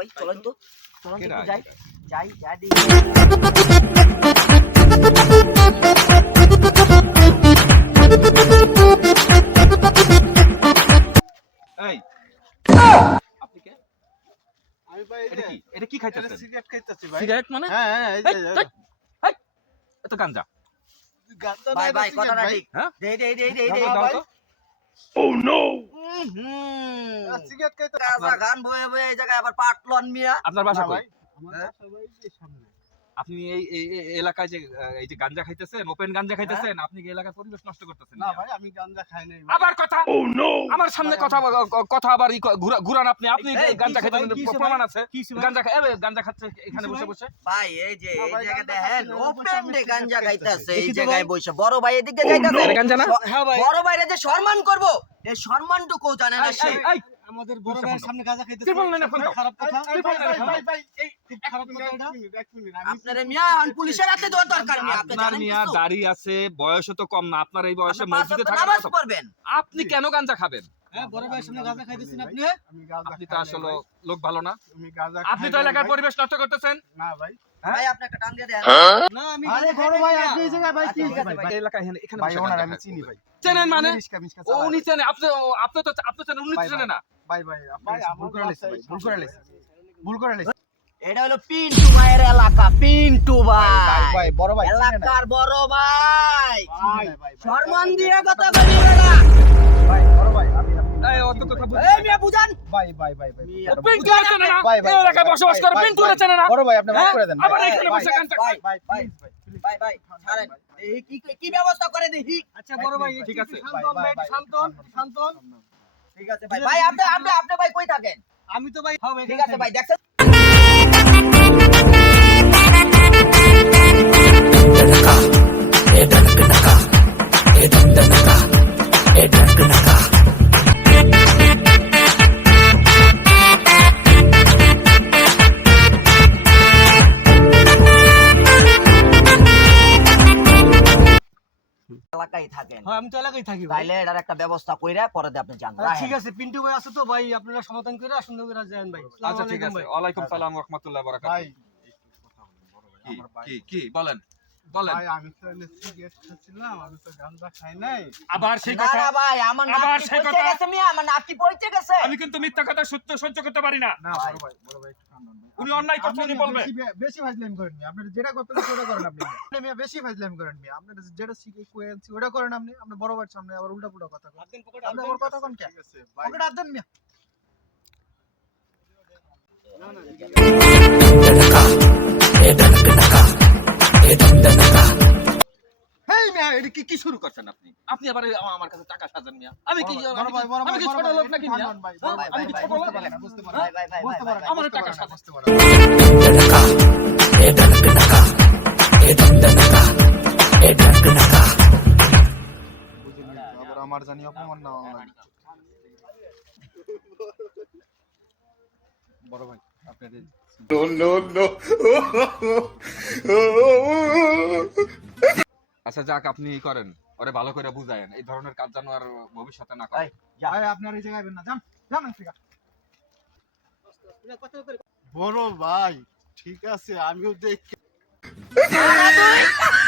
ভাই চলেন তো একটু যাই যাই যা দিই এই আপনি কে? আমি ভাই এটা কি খাইতেছেন? সিগারেট খাইতেছি ভাই। সিগারেট মানে? হ্যাঁ এই যে এত গাঞ্জা। গাঁজা ভাই না, ভাই সিগারেট কথাটা ভাই। ঠিক হ্যাঁ? দে দাও তো। সিগারেট খাইতে গাঁজা গান বয়ে বয়ে এই জায়গায় আবার পাটলন মিয়া আপনার বাসা না কই? ভাই, আমার বাসা ভাই এই সামনে। আপনি এই এলাকায় যে এই যে গাঞ্জা খাইতেছেন, ওপেন গাঞ্জা খাইতেছেন, আপনি কি এলাকার পরিবেশ নষ্ট করতেছেন? না ভাই আমি গাঁজা খাই নাই ভাই। আবার কথা আমার সামনে কথা আবার ঘুরান আপনি এই, গাঞ্জা কিসে ভাই, খাইতেছেন, কিসে প্রমাণ ভাই? আছে কিসে ভাই? গাঞ্জা খাচ্ছে এখানে কিসে বসে ভাই? বসে। ভাই এই যে না এই ভাই, জায়গা গাঁজা দেখেন খাইতে ওপেন ডে গাঞ্জা খাইতেছে এই দেখি তো জায়গায় ভাই। বসে বড় ভাই এদিকে যাইতাছে এটা গাঞ্জা না? হ্যাঁ ভাই, বড় ভাইরে যে সম্মান করব এই সম্মানটুকু জানে না সে এই, আমাদের বড় কিসে ভাইয়ের ফোন সামনে গাঁজা খাইতেছে। ত্রিপল নাইনে ফোন দাও। খারাপ কথা। এই ভাই, ভাই, ভাই, ভাই এই খুব খারাপ কথা এটা। এক মিনিট আমি আপনারে মিয়া এখন পুলিশের হাতে দেওয়ার দরকার মিয়া আপনি আপনার জানেন মিয়া কিছু? দাড়ি আছে, বয়সও তো কম না, আপনার এই বয়সে আপনি পাঁচ মসজিদে ওয়াক্ত থাকার নামাজ কথা। পড়বেন আপনি কেন গাঞ্জা খাবেন? হ্যাঁ বড় ভাইয়ের সামনে গাঁজা খাইতেছেন আপনি? আমি গাঁজা আপনি তো খাই নাই আসলে ভাই। লোক ভালো না। আমি গাঁজা আপনি খাই তো নাই এলাকার ভাই। পরিবেশ নষ্ট করতেছেন। না ভাই। ভাই আপনি একটা টান দিয়ে দেন না আমি আরে গাঁজা বড় খাই ভাই নাই আপনি এই জায়গায় ভাই কি আচ্ছা, ভাই এই এলাকায় এখানে ভাই বসে ওনার গাঞ্জা আমি খায়। চিনি ভাই চেনেন মানে? মিসকা মিসকা ও উনি চেনে, আপনি তো চেনেন, উনি তো ভাই, চেনে না। ভাই ভাই ভাই, ভাই আমার ভুল করে লেছি ভাই ভুল করে লেছি ভুল করে লেছি এটা হলো পিন্টু ভাইয়ের এলাকা পিন্টু ভাই ভাই ভাই বড় ভাই চিনি না এলাকার বড় ভাই ভাই ভাই সম্মান দিয়ে কথা বলি না ভাই বড় ভাই আমি এই অত কথা বুঝি এই মিয়া বুঝান ভাই ভাই ভাই ভাই মিয়া, পিন্টু চেনে না। ভাই, ভাই, এই এলাকায় ভাই, বসবাস ভাই, করে ভাই, পিন্টু ভাই, চেনে না। বড় ভাই আপনি মাফ হ্যাঁ? করে দেন আবার ভাই এখানে ভাই, বসে গাঞ্জা ভাই, খায়। ভাই ভাই, প্লিজ ভাই ভাই ভাই ছাড়েন এই কি ব্যবস্থা করে দেখি আচ্ছা বড় ভাই ঠিক ঠিক আছে, আছে ভাই, শান্তন ভাই, ভাই ভাই। শান্তন ঠিক আছে ভাই ভাই আপনি ভাই কই থাকেন আমি তো ভাই হ্যাঁ ভাই ঠিক আছে ভাই দেখছেন এলাকায় থাকেন হ্যাঁ আমি তো এলাকায় থাকি ভাই তাইলে এটার একটা ব্যবস্থা কইরা পরে দিয়ে আপনি জান ঠিক আছে পিন্টু ভাই আছে তো ভাই আপনারা সমাধান করে সুন্দর করে যান ভাই আচ্ছা ঠিক আছে। ওয়ালাইকুম সালাম ওয়া রাহমাতুল্লাহি ওয়া ভাই বারাকাতুহু। কি বলেন বলেন। ভাই আমি তো সিগারেট খাচ্ছিলাম আমি তো গাঁজা খাই নাই আবার সেই না কথা। না ভাই আমার আবার নাতি সেই পৌঁছে কথা। গেছে মিয়া আমার নাতি পৌঁছে গেছে আমি কিন্তু মিথ্যা কথা সহ্য করতে পারি না। না বড় ভাই একটু ঠান্ডা হন ভাই। উনি অন্যায় কথা উনি বলবে। বেশি ফাজলামি করেন মি আপনি যেটা করতে সেটা করেন আপনি মিয়া বেশি ফাজলামি করেন মি আপনি যেটা শিখে কোয়েন্সি ওটা করেন আপনি বড় ভাইয়ের সামনে আবার উল্টা পুল্টা কথা করেন আপনি আবার কথা কোন কে পকেট হাত দেন মিয়া হেই মিয়া এটা কি শুরু করছেন আপনি? আপনি আবার আমার কাছে টাকা সাজান মিয়া। আমি কি আমি কি ছোট লোক নাকি মিয়া? আমি কি ছোট লোক? বুঝতে ভাই ভাই ভাই বুঝতে পারেন আমার টাকা সাজান। বুঝতে পারেন বুঝিনি আবার আমার জানি অপমান না হয় বড় ভাই আপনাদের আচ্ছা যাক আপনি করেন, ওরে ভালো করে বুঝায়েন এই ধরনের কাজ যেন আর ভবিষ্যতে না করে। ভাই আপনার এই জায়গায় না যান যান ঠিক বড় ভাই ঠিক আছে আমিও দেখ তুই